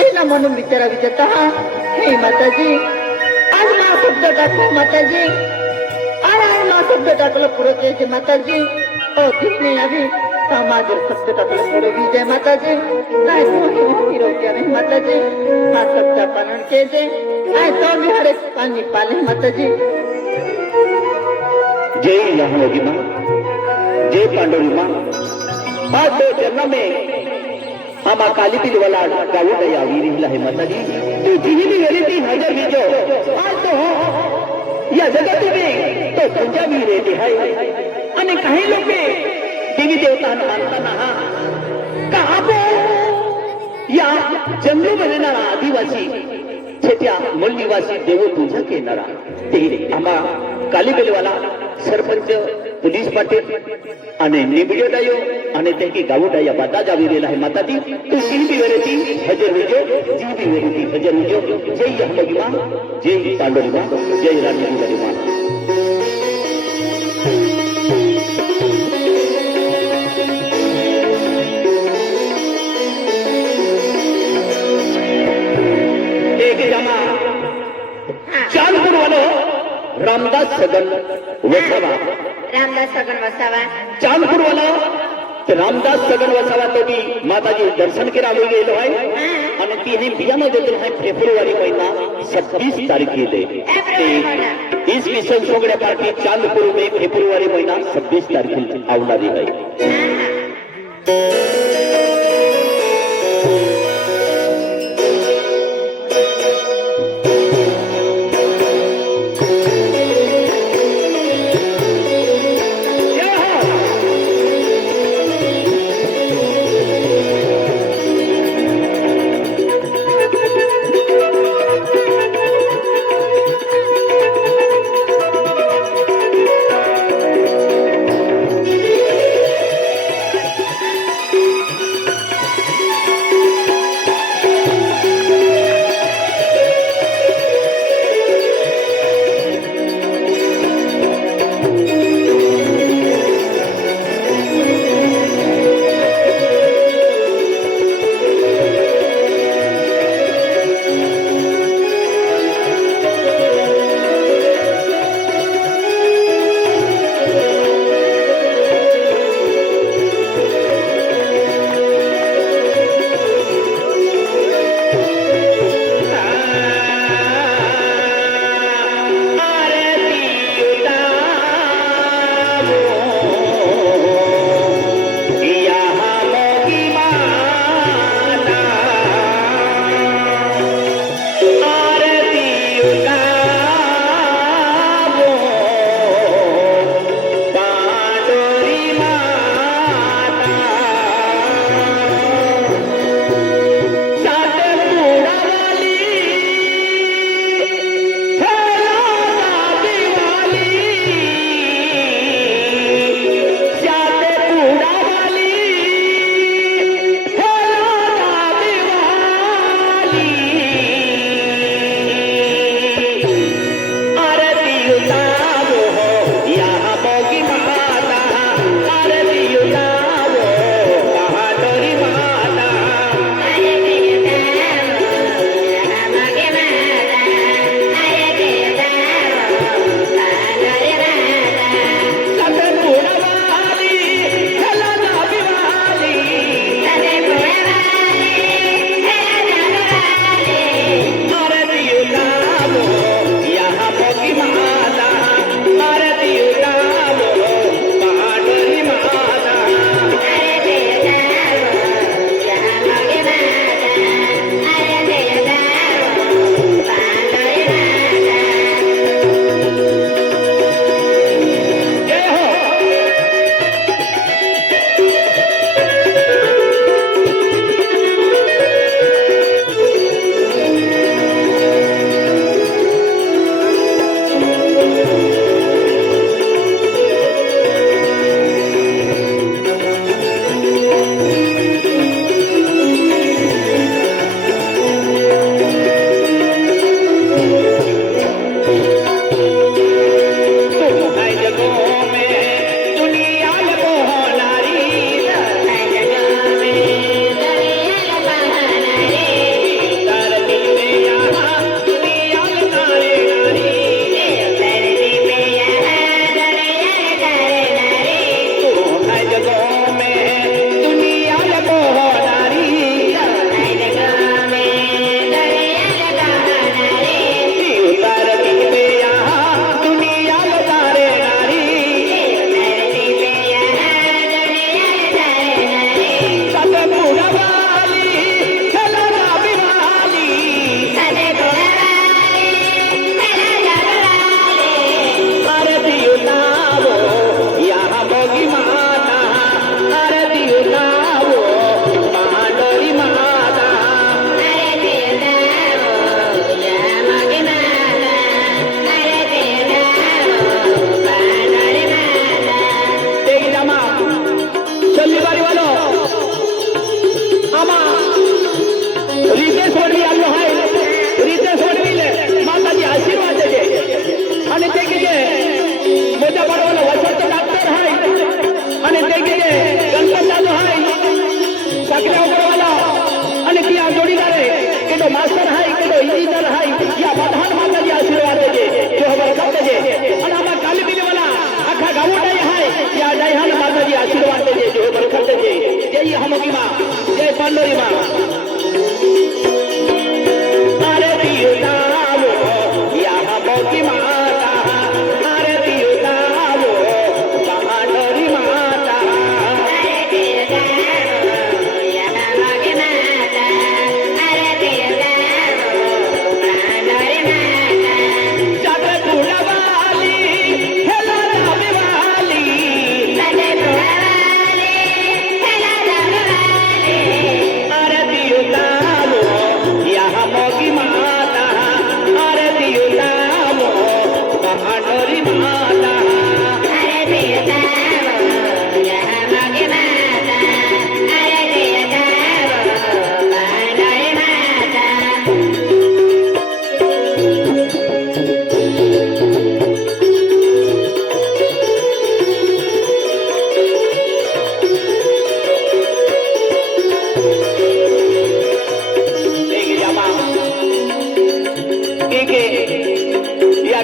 एना म्हणून विचारा विचारता हे माताजी आज मा शब्द टाकलो माताजी आज मा शब्द टाकलं पुढे त्याचे माताजी हो तिने अभी माझे शब्द टाकलं पुढे विजय माताजी काय तो हिरोग्या नाही माताजी हा शब्द पालन केले काय तो मी हरे पाणी पाले माताजी जय लहानोगी माँ जय पांडुरी माँ आज दो जन्म में हम काली पीली वाला गावो दया वीर है माताजी तू जिही भी गेली ती हजर विजो आज तो या जगत में तो तुझ्या वीर येते है आणि काही लोक देवी देवतांना मानताना का आपण या जंगल बनणारा आदिवासी छेत्या मूल निवासी देव तुझा केणारा ते आम्हा कालीबेलवाला सरपंच पोलीस पाटील आणि निबडियो डायो आणि ते की गावो डाया बाता जावी रेला है माता दी तू सिंह भी वेरेती हजर विजो जी भी वेरेती हजर विजो जय यहमगी मां जय पांडुरी मां जय रानी की मां एक जमा चांदपुर वालों रामदास सगन वसावा रामदास सगन वसावा चांदपुर वाला रामदास सगन वसावा तो भी माताजी दर्शन करा गेलो आहे आणि ती हे बियाणं देतो आहे फेब्रुवारी महिना 26 तारीख दे इस मिशन सोगड्या पार्टी चांदपुर में फेब्रुवारी महीना 26 तारीख आवणारी आहे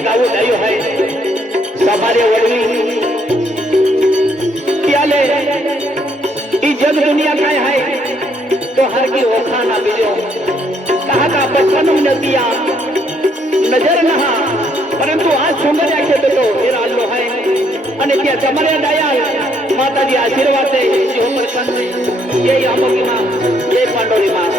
गावो जायो है समारे वडवी प्याले ई जग दुनिया काय है तो हर की ओखा ना मिलो कहा का बचपन में नदिया नजर नहा परंतु आज सुंदर खेत तो हेरा आलो है અને ત્યાં ચમરે દયાલ માતાજી આશીર્વાદ દે જો પ્રસન્ન જય આંબોકી માં જય પાંડોરી માં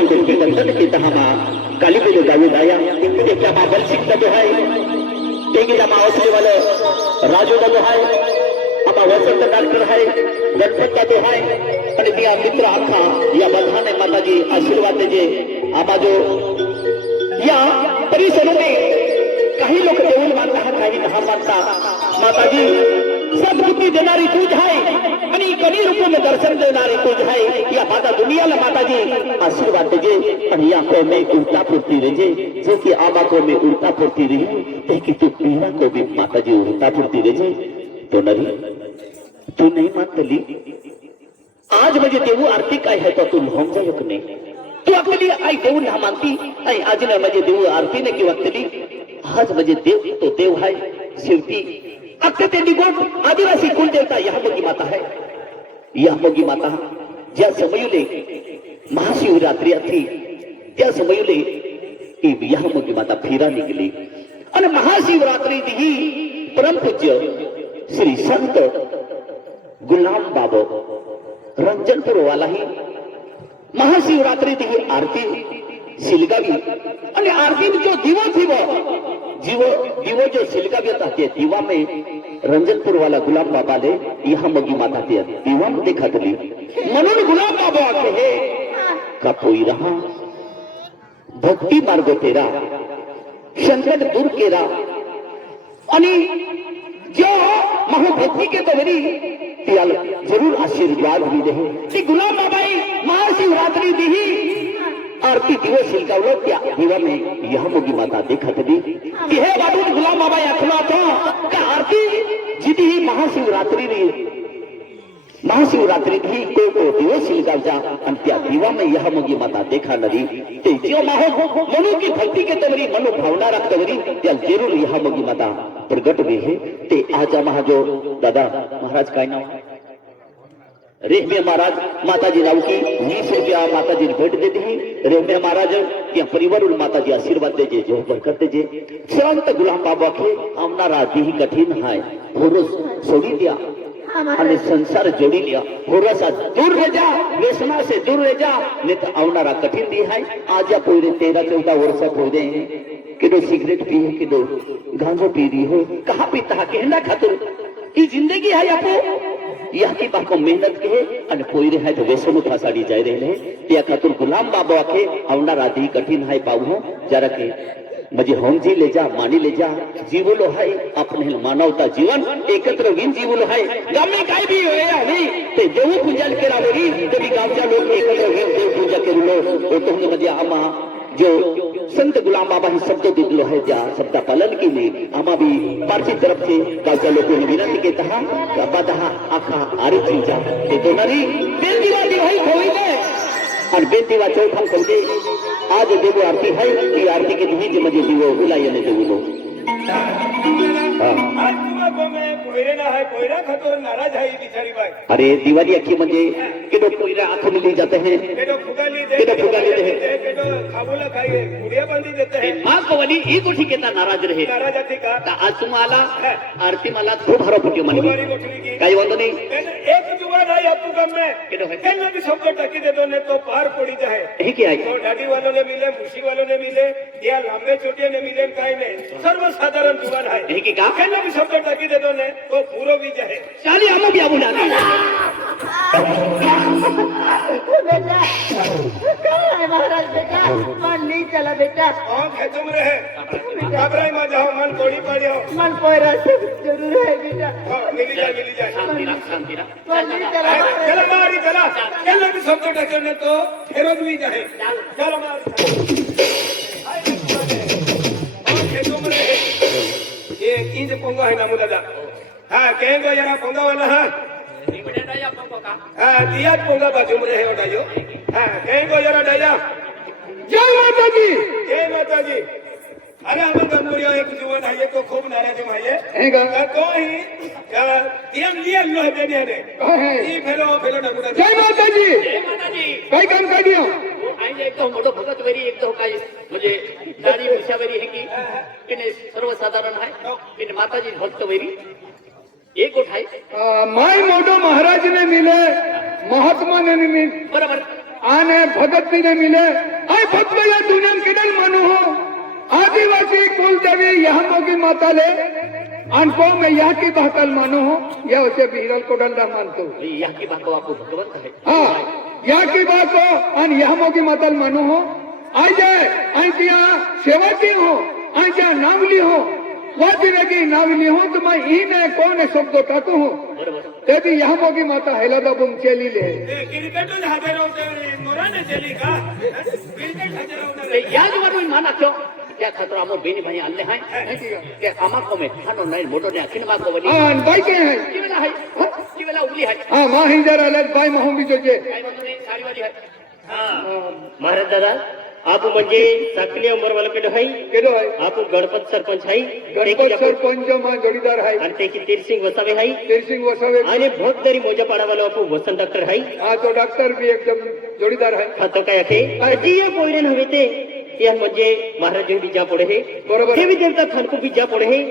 तो कुछ दर्शन के तहमा काली पे गावी दाया ते क्या बल सिंह तो है तेगी जमा औसले वाले राजू दादो है अमा वसंत डॉक्टर है गणपत दादो है आणि त्या मित्र आखा या बधाने माताजी आशीर्वाद दे आमा जो या परिसरों में काही लोक देऊळ मानता काही दहा मानता माताजी सद्बुद्धी देणारी तुझ आहे आणि कमी रूप में दर्शन देणारी तुझ आहे या माता दुनियाला माताजी आशीर्वाद दे आणि या को में उल्टा पुरती रहे जो कि आमा को में उल्टा पुरती रही ते कि तू पीड़ा को भी माताजी उल्टा पुरती रहे तो नरी तू नहीं मानतली आज म्हणजे देऊ आरती काय है तो तू होम जायक नाही तू आपली आई देऊ ना मानती आई आज ना म्हणजे देऊ आरती ने की वाटली आज म्हणजे देव तो देव है शेवटी अख्खे ते निगोट आदिवासी कुल देवता यहामोगी माता है यहामोगी माता ज्या समयुले महाशिवरात्री थी त्या समयुले की यहामोगी माता फिरा निकली आणि महाशिवरात्री ही परम पूज्य श्री संत गुलाम बाबा रंजनपुर वाला ही महाशिवरात्री ही आरती सिलगावी आणि आरती जो दिवो जो सिलगावी था ते दीवा में रंजनपुर वाला गुलाम बाबा ने यहाँ मगी माता ते दीवा में देखा तली म्हणून गुलाम बाबा आके हे का कोई रहा भक्ति मार्ग तेरा संकट दूर केरा आणि जो महाभक्ति के तवरी त्याल जरूर आशीर्वाद भी रहे ती गुलाम बाबाई महाशिवरात्री दी आरती दिवस शिलकावलं त्या दिवा में यह मोगी माता देखत दी हे बाबू गुलाम बाबा आखला था का आरती जिती ही महाशिवरात्री ही को दिवस शिलकावचा आणि त्या दिवा में यह मोगी माता देखा नदी ते जो मनु की भक्ति के तवरी मनु भावना रखतवरी त्या जरूर यह मोगी माता प्रगट हुई है ते आज महा जो दादा महाराज काय नाव रेहमे महाराज माताजी नाव की 20 रुपया माताजी भेट देती ही रेहमे महाराज त्या परिवार माताजी आशीर्वाद देजे जो बरकत देजे संत गुलाम बाबा के आमना राजी ही कठिन है होरस सोडी दिया आणि संसार जोड़ी लिया होरसा दूर रह जा व्यसना से दूर रह जा नहीं तो आवनारा कठिन दी है आज या पूरे 13-14 वर्ष हो गए हैं किदो सिगरेट पी है किदो गांजो पी रही हो कहाँ पीता कहना खातिर ई जिंदगी है आपको यह की बाको मेहनत के आणि पोई रे है तो व्यसन फसाडी जाय रहे या खातिर गुलाम बाबा के आवना राधी कठिन है पाऊ जरा के म्हणजे होम जी ले जा मानी ले जा जीवलो है अपने मानवता जीवन एकत्र विन जीवलो है गाव में काय भी होया नाही ते देव पूजन केरावरी तरी गावच्या लोक एकत्र विन देव पूजा करूलो तो तुमने म्हणजे आमा जो संत गुलाम बाबा ही शब्द दिलो है त्या शब्द पालन केले आमा भी पारसी तरफ से गावच्या लोकांनी विनंती केत हा बदहा आखा आरती जा ते दोनरी बेल दिवा दिवाई होईले और बेल दिवा चौथा समझे आज देवो आरती है की आरती के दी जे मजे दिवो उलायने देवो अरे दिवाली अखी म्हणजे केडो कोयरा आंखों में ले जाते हैं केडो फुगाली दे खाबोला खाइए गुड़िया बांधी देते हैं मां कवली ई गोठी केता नाराज रहे नाराज आती का आज तुम्हाला आरती मला खूप हरो फुटी म्हणे काही वांदो नाही एक जुवान है आपको गम में केडो है केना भी शब्द टकी दे दो ने तो पार पड़ी जाए यही क्या है तो दाढ़ी वालों ने मिले मुशी वालों ने मिले या लंबे छोटे ने मिले काई ने सर्व साधारण जुवान है यही की का केना भी शब्द टकी दे दो ने तो पूरो भी जाए चाली हम भी आबू ना बेटा कहाँ है महाराज बेटा मन नहीं चला बेटा कौन है तुम रहे घबराई मत जाओ मन कोड़ी पड़ियो मन पोयरा से जरूर है बेटा मिली जाए शांति रख मन नहीं चला चलो मारी चला चलो भी शब्द टके ने तो फेरो भी जाए चलो मारी कौन है तुम रहे ये कीज पोंगा है ना मुलादा हाँ कहेंगे यारा पोंगा वाला हाँ हाँ दिया पोंगा बाजू में रहे डायो हाँ कहेंगे यारा डाया जय माता जी अरे हमें गंगोरिया एक जुवन है ये तो खूब नाराज है तो ही दियम लो है बेनिया ने ये फेलो नमुना जय माता जी काय काम कर दियो आइए एक तो मोठो भगत वेरी एक तो काय म्हणजे दारी विषा वेरी है की इने सर्वसाधारण है इन माताजी भक्त वेरी एक उठाई माय मोटो महाराज ने मिले महात्मा ने मिले बराबर आने भगत ने मिले आई फक्त या दुनिया किडल मानू हो आदिवासी कुलदेवी यहाँ मोगी माता ले अनको मैं यहाँ की बहकल मानू हो या उसे बिहरल कोडल रा मानतो या की बात आपको भगवंत है हाँ यहाँ की बात हो आणि यहाँ मोगी माताल मानू हो आई जाए आई तिया सेवा की हो आई जा नावली हो वादी की नावली हो तो मैं ही ने कौन शब्द टाकू हो ते भी यहाँ मोगी माता हेलादा बुम चली ले क्रिकेट हजर होते मोराने चली का क्रिकेट हजर होते या जो वाली माना क्यों क्या खतरा मो बेनी भाई अल्ले हैं के आमा को में खानो नहीं मोटो ने अखिन मा को बनी हाँ बाई के हैं की वेला उगली है हाँ माँ हिंदर अलग बाई महूं भी जो जे सारी वाली है महाराज दादा आप म्हणजे साकली अंबर वाला केडो है केडो है आप गणपत सरपंच है गणपत सरपंच जो माँ जोड़ीदार है आणि ते की तीरसिंग वसावे है तीरसिंग वसावे आणि भोगदरी मोजा पाड़ा वाला आप वसंत डॉक्टर है हाँ तो डॉक्टर भी एकदम जोड़ीदार है हाँ तो काय अखे जी ये पोइडन हवे ते यह म्हणजे महाराज भी जा पड़े है बरोबर देवी देवता थान को भी जा पड़े है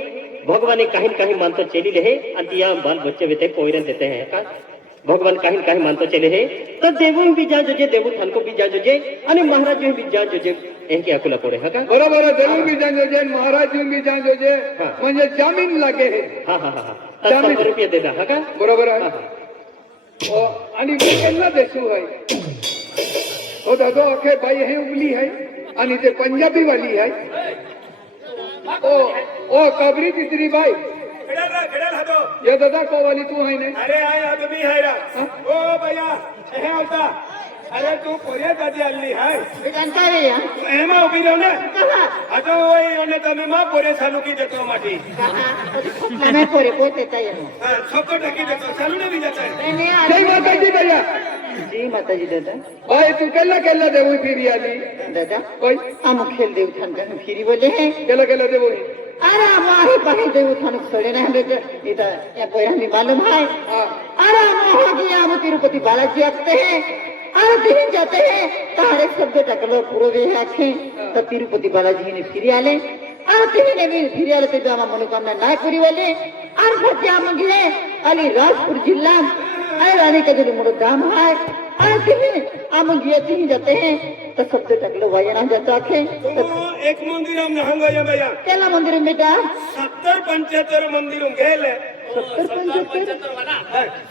भगवान काही मानतो चली ले है आणि या बाल बच्चे वेते पोइडन देते हैं का भगवान काही मानतो चले है तर देवो भी जा जोजे देवो थान को भी जा जोजे आणि महाराज भी जा जोजे एके अकुला पड़े है का बरोबर है देव भी जान जो जे महाराज भी जान जो जे हाँ। म्हणजे जामीन लागे है हाँ हाँ हाँ 100 रुपये देता है का बरोबर है हाँ, हाँ। आणि केला देसू है ओ दादो अखे बाई है उगली है आणि ते पंजाबी वाली है ओ कबरी तिसरी बाई खेडल हदो ये दादा को वाली तू है ने अरे आय आदमी है रा ओ भैया हे होता अरे तू कोरिया दादी अल्ली है जानता रे या तू एमा उभी रहो ना कहा अतो ओई ओने तमे मा पोरे सालू की देतो माटी कहा मैं पोरे पोते तैयार हूं सबको ढकी देतो सालू ने भी जाता है मैंने जय माता जी भैया जी माता जी दादा भाई तू केला देवू फिरी आली दादा भाई हम खेल देव थान का फिरी बोले हैं केला देवू अरे हमारे पास देव थान सोड़े ना हमें इधर या कोई हमें मालूम है अरे हम गया हम तिरुपति बालाजी आते हैं अरे दिन जाते हैं तारे शब्द टकलो पूरे वे आखे तो तिरुपति बालाजी ने फिरी आले अरे तिनी ने भी फिरी आले तो हम मनोकामना ना पूरी वाले अरे भक्ति हम गए अली राजपुर जिला अरे रानी का जो मोड़ दाम है अरे तिनी हम गए तिनी जाते हैं तो शब्द टकलो वायना जाता आखे तुम एक मंदिर हम नहंगा या भैया केला मंदिर में बेटा 70 75 मंदिर गेले 70 वाला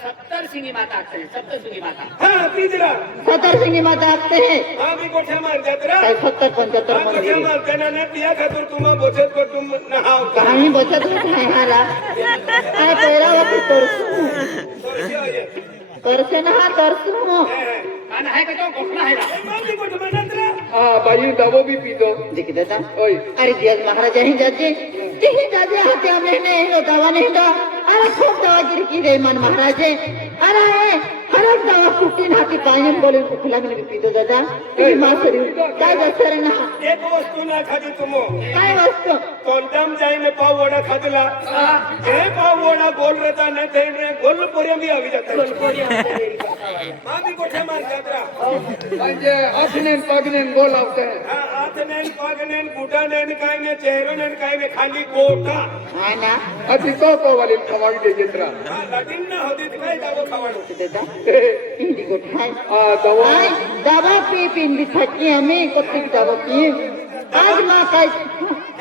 70 सिंगी माता आते हैं 70 सिंगी माता हां तीजरा 70 सिंगी माता आते हैं हां भी कोठे मार जातरा काय 70 75 हां कोठे मंदिर मार देना ने पिया खातर तुम बोचत को तुम नहाओ कहानी बचत है हाला काय पहिरा होती तरसू करसे ना तरसू खाना है कि तो घोषणा है ना मां भी कोठे मार जातरा हाँ भाई दवो भी पी दो देख दादा ओए अरे जियाज महाराजा ही जाते तिही जाते हाते हमने नहीं दवा नहीं दो अरे खूब दवा गिर की रे मन महाराजे अरे हर दवा कुटी नाती पायन बोले कुखला में पी दो दादा तिही मासरी काय दसर ना एक वस्तू ना खादी तुम काय वस्तू कोणताम जाईने पाव वडा खादला हे पाव वडा गोल रहता ने थे गोल पोरिया भी आवी जाता मां भी कोठे मार जातरा म्हणजे असनेन पगनेन बोलावते हैं आतनेन पागनेन गुटानेन काय ने चेहरोनेन काय ने खाली गोटा हा ना अति तो वाली खवाई दे जित्रा लाटिन ना होती काय दावो खावाडो दादा हिंदी को खाए दवा आई दवा पी पी थकी हमें कत्ती दवा पी आज मां काय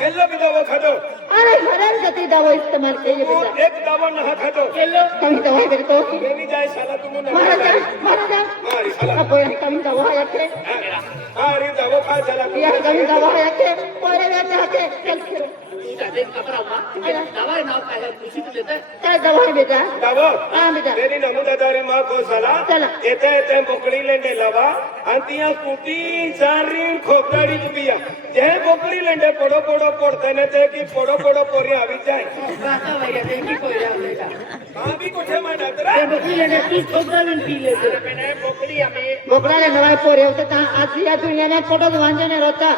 केल्लो भी दावो खादो अरे हरण गति दवा इस्तेमाल करिए तू बेटा एक दावो ना खादो कभी दवा है तो बेबी जाए साला तुम ना महाराजा महाराजा मारी साला अब कभी दवा है के अरे दावो खा साला यह कभी दवा है के परे रहते हके चल फिर दवा नाव काय है खुशी तो देता है काय दवा है बेटा दावो हां बेटा तेरी नमुदादारी मां को साला चला. येते येते बोकडी लेंडे लावा अंतिया कुटी सारी खोकड़ी पिया जे बोकडी लेंडे पड़ो पड़ो पड़ते ने ते की पड़ो पड़ो पोरी आवी जाए बाता भैया देखी कोई रहा बेटा मां भी कोठे में डातरा ये बकरी लेने की छोटा में पी लेते मैंने बोकडी हमें बोकरा ले नवाई पोरे होते ता आज या दुनिया में फोटो वांजे ने रोता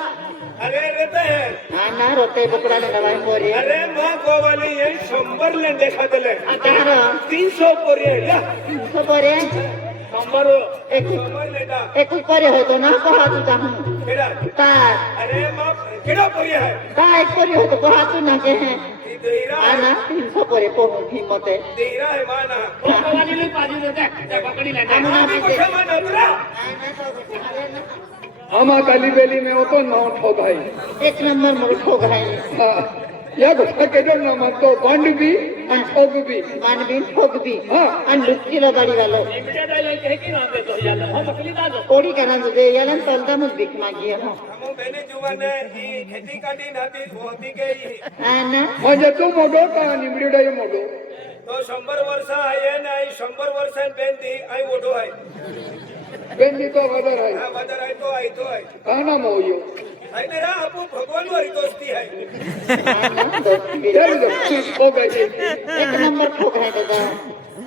अरे रहते हैं हां ना रोते बोकरा ले नवाई पोरे अरे मां को वाली ये 100 लेंडे खादले अतार 300 पोरी है ला सब पोरे 100 एक 100 लेंडा एक पोरे हो तो ना कहा तू ता हूं केड़ा ता अरे मां केड़ा पोरी है ता एक पोरे हो तो कहा तू ना के हैं देईरा आना 300 परे पोहून हिम्मत आहे देईरा है माना आम्हाला आम्ही कुठे म्हणतरा आमा काली बेली में होतो नौ ठो भाई एक नंबर मोर ठोक आहे हाँ या गोष्ट केजो ना म्हणतो बंड बी आणि ठोक बी मानबीन ठोकबी हा. आणि लुच्चीला गाडी वालो कोडी करा तुझे याला तलदा मग भीक मागी हो हम बेने जुवाने ही खेती काटी नाती होती के आना म्हणजे तू मोठो का निमडीडाई मोठो तो 100 वर्ष आहे नाही 100 वर्षां पेंदी आई ओढो आहे बेंदी तो वदर आहे हा बाजार आहे तो आहे का नाम होयो आहे ना रा आपण भगवान वरी दोस्ती आहे आना दोस्ती जय जय हो गई एक नंबर ठोक आहे दादा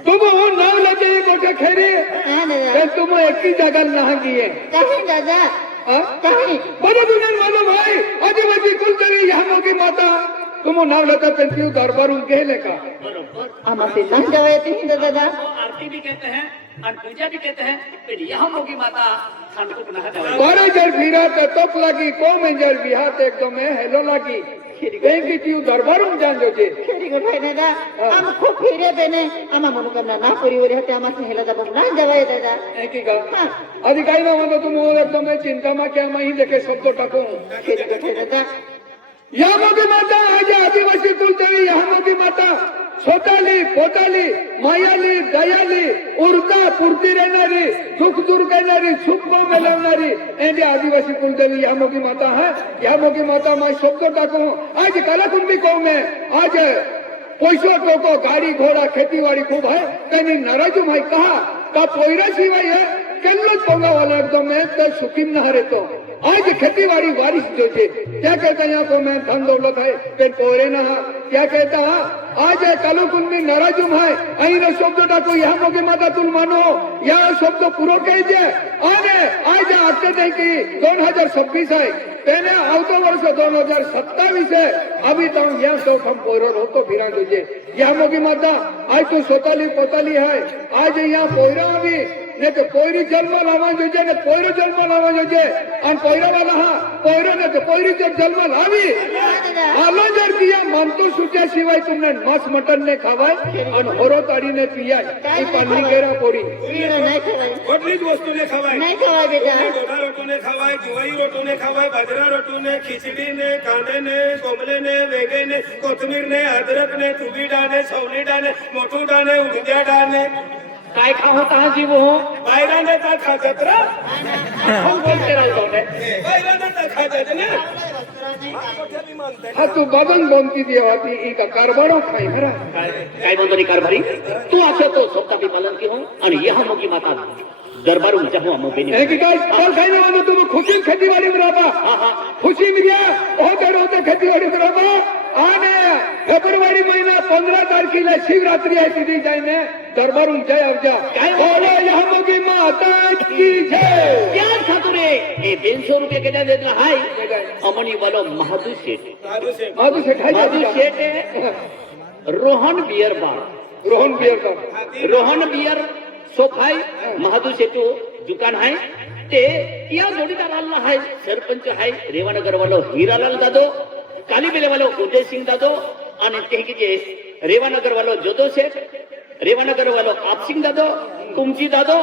तुम वो नाव लेते ही मोठे खेरी हा दादा ते तुम एक ही जगह नहा दिए काही दादा हाँ? काही बड़े दुनिया वालों भाई आदिवासी कुलकर्णी यहाँ की माता तुम नाव लेता पेंती दरबार गेले का आम्हाला नाही जावं येते दादा आरती भी कहते हैं और पूजा भी कहते हैं फिर यहाँ होगी माता खानपुर नहा बारह जल फिरा तो तप लगी को में जल बिहार एकदम में हेलो लगी बेंकी ती दरबार जान जो जे खेरी गोठाय दादा आम खूप फिरे बेने आम्हा मनोकामना ना पुरी वरी होते आम्हा हेला जाबो ना जावं दादा एक ही का आदि काही ना म्हणतो तुम एकदम में चिंता मा क्या मैं ही देखे शब्द टाकू खेरी गोठाय दादा यहाँ की माता आज आदिवासी कुलदेवी यहाँ की माता स्वतःली पोताली मायाली दयाली उर्ता पुरती रहणारी सुख दूर करणारी सुख मिळवणारी एंडी आदिवासी कुलदेवी यहाँ की माता है यहाँ की माता मैं शब्द टाकू आज कालाकुंभी कौन है आज पैसो टोको गाड़ी घोड़ा खेती बाड़ी खूब है कहीं नाराजू भाई कहा का पोयरा सिवाय है केल्लो पोंगा वाला एकदम में तो सुखीम न हरे तो आज खेती बाड़ी बारिश जो छे क्या कहता यहाँ को मैं धन दौलत है पेन पोरे ना क्या कहता आज कालुकुंड में नाराजुम है अही नो शब्द टाको यहाँ मोगी माता तुम मानो या शब्द पूरो कही दे आने आज आजके थे कि 2026 है तेने आवतो वर्ष 2027 है अभी तो यहाँ सौ हम पोरो होतो फिरा तुझे यहाँ मोगी माता आज तो स्वतःली पोताली है आज यहाँ पोयरा अभी नहीं तो पोयरी जन्म लावा जोजे ने पोयरो जन्म लावा जोजे और पोयरा वाला हा पोयरो ने तो पोयरी जब जन्म लावी आलो जर किया मानतो सुट्या शिवाय तुमने मांस मटन ने खावाय और होरो ताड़ी ने पिया ई पानी केरा पोरी हीरो नाही खवाय वडलीच वस्तू ने खवाय नाही खवाय बेटा गोधा रोटू ने खवाय जुवाई रोटू ने खवाय बाजरा रोटू ने खिचड़ी ने कांदे ने कोमले ने वेगे ने कोथमीर ने अदरक ने तुरी डाने सवनी डाने मोठू डाने उंदिया डाने काय खाओ कहाँ जीव हो बायराने ता खातात रा हम बोलते रहते हैं बायराने ता खातात ना मोठ्या बी मानतात हा तू बदन बोनती देवाती ई का कारबारो खाई हरा काय बोलतो रे कारभारी तू असं तो सोपता भी पालन की हो आणि यहाँ मोगी माता दरबार ऊंचा हो हम बेनी एक का और खाई ना वाला तुम खुशी खेती बाड़ी में रहबा खुशी मिलिया होते खेती बाड़ी में रहबा आने फेब्रुवारी महीना 15 तारखेला शिवरात्री आहे तिथे जाईने दरबारून जय अवजा बोलो यहाँ मोगी माता की जय क्या खातो रे ए 200 रुपये के दे देला हाय अमनी वालो महादू सेठ साधू से माधु से ठाई महादू जाती सेठ है Rohan beer bar Rohan beer का रोहन बियर सोफाई महादू सेठू दुकान है ते या जोडीदार आला है सरपंच है रेवानगर वालो हीरालाल दादो कालीबेले वालो उदय सिंह दादो आणि ते की जे रेवानगर वालो जोदो सेठ रेवानगर वालो आप सिंह दादो कुमची दादो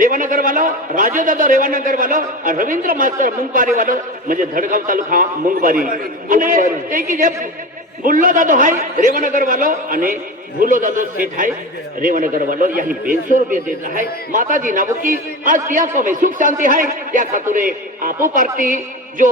रेवानगर वालो राजू दादो रेवानगर वालो आणि रवींद्र मास्टर मुंगबारी वालो म्हणजे धडगाव तालुका मुंगबारी आणि ते की जे बुल्लो दादो हाय रेवानगर वालो आणि भूलो दादो सेठ हाय रेवानगर वालो यही 200 रुपये देता है माता जी नावो की आज पिया को में सुख शांति है या खातुरे आपो पार्टी जो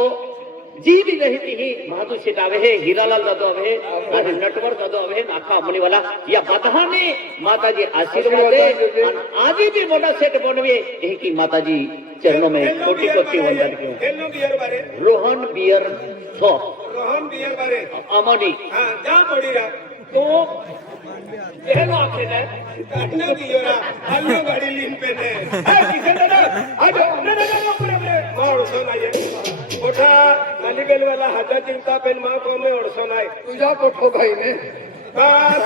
जी भी रहती ही महादू सेठ आवे है हीरालाल दादो आवे है और नटवर दादो आवे है नाखा अमनी वाला या बधाने माता जी आशीर्वाद दे आज भी मोटा सेठ बनवे यही की माता जी चरणों में कोटि कोटि वंदन की हेलो बियर बारे Rohan beer shop Rohan beer बारे अमनी हां जा पड़ी रा तो हेलो आखे ने काटना बियोरा हल्लो गाड़ी लीन पे ने किसे दादा आज ना पूरे मार सुनाइए मोठा नालीगल वाला हाता चिंता पेन मां को में ओडसो नाही तुझा तो ठोकाई ने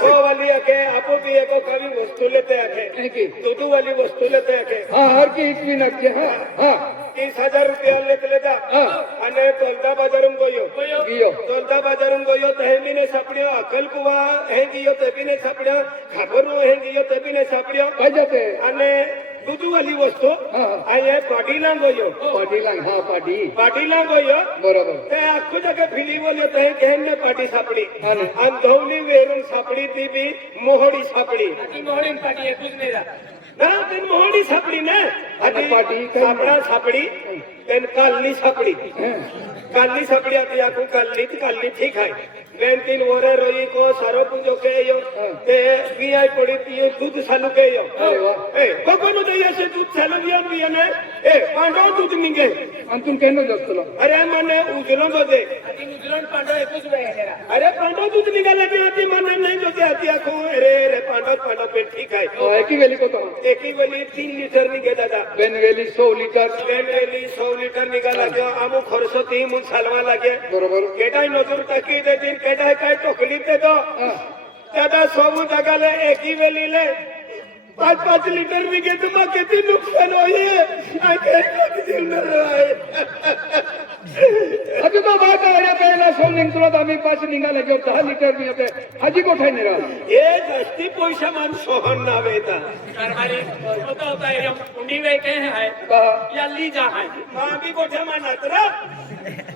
सो वाली आके आपो भी एको कभी वस्तु लेते आके नहीं की दूधू वाली वस्तु लेते आके हाँ हर की एक मिनट के हाँ हाँ 30,000 रुपया लेतले दा आणि तोलता बाजारून गोयो गियो तोलता बाजारून गोयो ते बिने सापड्यो अकल कुवा हे गियो ते बिने सापड्यो खाबरू हे गियो ते बिने सापड्यो काय जाते आणि दूधवाली वस्तू आणि पाटीला गोयो पाटीला हा पाटी पाटीला गोयो बरोबर ते अख्खू जग फिली बोलयो ते घेन पाटी सापडी आणि आणि धवली वेरून सापडी ती बी मोहडी सापडी मोहडी पाटी एकूच नाही ना ती मोहडी सापडी ना आणि पाटी काय? सापडा सापडी तेन कालनी सापडी कालनी सापडी आती आकू कालनी ठीक आहे बेन 3 वरे रोई को सारो पुजो के यो ते वीआई पड़ी ती दूध सालू के यो अरे वाह ए बकोनो दे ऐसे दूध सालू दिया बिया ने ए पांडो दूध निगे आणि तुम केनो दस्तलो अरे मने उजलो दो दे उजलण पांडव एकूच नाही अरे पांडो दूध निघाला की आती मने नहीं दो दे आती आकू अरे पांडो पे ठीक है एकी वेली को तो एक ही वाली 3 लीटर निघे दादा बेन वेली 100 लिटर वेली 100 लीटर निघाला किंवा आमू खर्च ती मुन सालवा लागे बरोबर केटाय नजर टाकी देतील केटाय काय टोकली ते दो त्यादा सोमू जगाले एकी वेलीले 5 लिटर निघे तर मग किती नुकसान अभी तो बात आहे पहिला सोनिंग तुला आम्ही 5 निघाले घेऊ 10 लिटर मी होते हाजी कोठाय नाही राहत हे जास्ती पैसा मान सोहन नावे ता सरकारी होता होता है कुंडी वे के है कहा या ली जा है मां भी गोठ्या मानात रा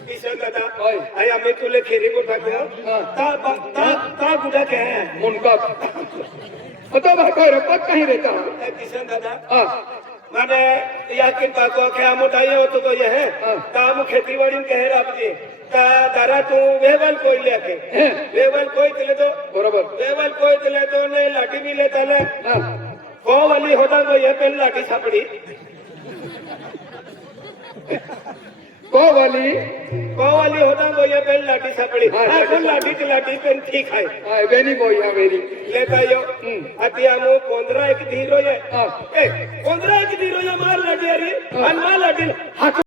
किशन दादा होय. आई आम्ही तुले खेरी गोठा घेऊ हा. ता गुडा के मुनका होता बात आहे पत काही रहता किशन दादा हां माने याकिन बाको क्या मोटाई हो तो ये है काम खेती बाड़ी में कह रहा जी का दारा तू वेवल कोई लेके वेवल कोई तले तो बरोबर वेवल कोई तले तो नहीं लाठी भी लेता ले हां को वाली होता तो ये पहले लाठी छपड़ी को वाली होता तो ये पहले लाठी छपड़ी हाँ, हाँ लाठी पेन ठीक है हां बेनी बोई हा मेरी लेता यो अतियामो 15 एक धीरो ये हां 15 एक धीरो ये मार लाठी अरे मार लाठी